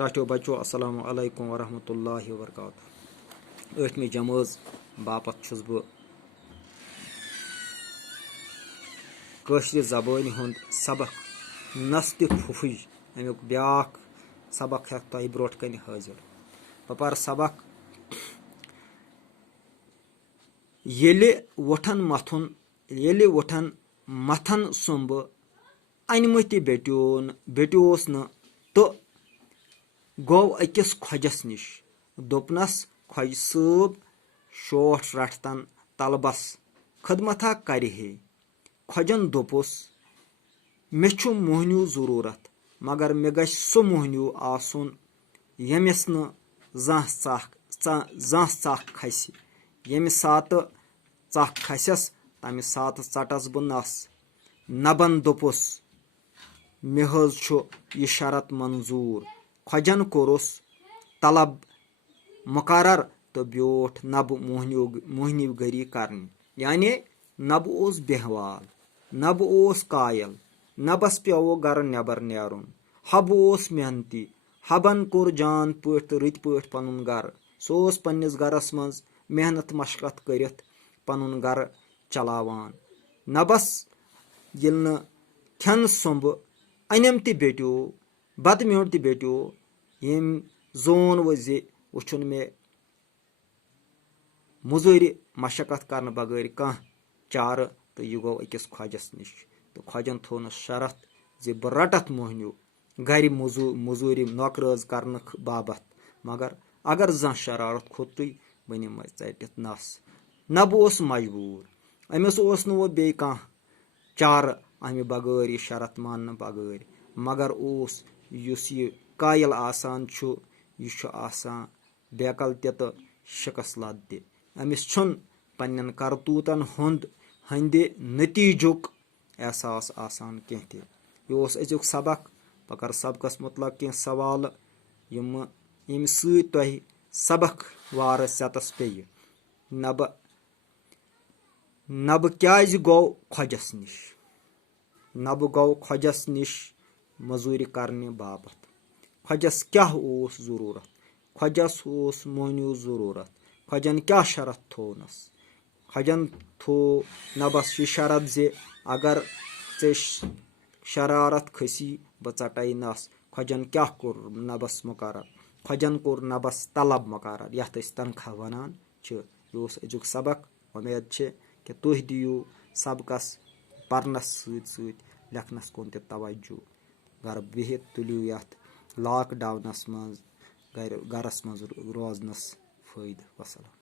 टाटो बच्चों अस्सलाम वालेकुम वरहमतुल्लाहि वबरकातुहू। 8वीं जमात बापत छुस बह कश्र ज़बान हुंद सबक नस्त फुफज अमुक ब्याख सबक हेत तह ब्रोट कन हाजिर। बह पर सबक येले वुठन मथन सुम बह अनमत बेट्योस न तो गो अकिस खोजस निश दोपनस खोज सूब शोठ रटतन तलबस खदमथा कर हे। खोजन दोपुस मे छु मोहनियो जरूरत मगर मे गछ सो मोहनियो आसुन यमिस न जां चख खस। यमि सात चख खसस तमि सात चटस बह नस नबन दोपुस मे हज छु यह शरत मंजूर। खोजन कोरुस तलब मुकर्रर तो ब्योठ नब मोहनी गरी करने यानी नब ओस बेहवाल नब ओस कायल नबस पेवो गर नबर नेरुन हब ओस मेहनती हबन कोर जान पट तो रत पट पनुन गर सोस पन्निस गरस मज मेहनत मशकत करित पनुन गर चलावान नबस येल न थेन सुंब अनम त बेट्यो बदम्योट त बेट्यो यम जोन वि वुन मे मुजूरी मशकत करने बगैर कह चार तो यह गो अकिस खोजस निश। तो खोजन थो न शरत जे बह रटत मोहनियो गर मुजूरी नौकरज करने बाबत मगर अगर जह शरारत खोत बह निम टित नस नब ओस मजबूर अमिस ओस नो बे कह चार अमे बगैर यह शरत मानने बगैर मगर ओस युस यह कायल आसान छु यह छु आसान बेकल तो शिकस लत दि अमिस छुन पन्न करतूतन हंदे नतीजुक एहसास आसान कह त। यह अजुक सबक बह कर सबकस मुतलक कह सवाल यम सह सबक वार सेतस पे नब क्या गो खोजस निश नब गो खोजस निश मजूरी करने बाबत खोजस क्या ओस जरूरत खोजस ओस मोहनियो जरूरत खोजन क्या शरत थोनस खोजन थो नबस यह शरत जे अगर ऐ शरारत खसी बह चटई नस खोजन क्या कोर नबस मुकर्रर खोजन कोर नबस तलब मुकर्रर यथ तनख्वाह वनान यह अजुक सबक। उम्मीद कि तुह दियो सबकस परनस लेखनस कुन तवज्जो गर बिहित तुलियो यथ लॉकडाउनस मज गरस मज रोजनस फायदे। वसलाम।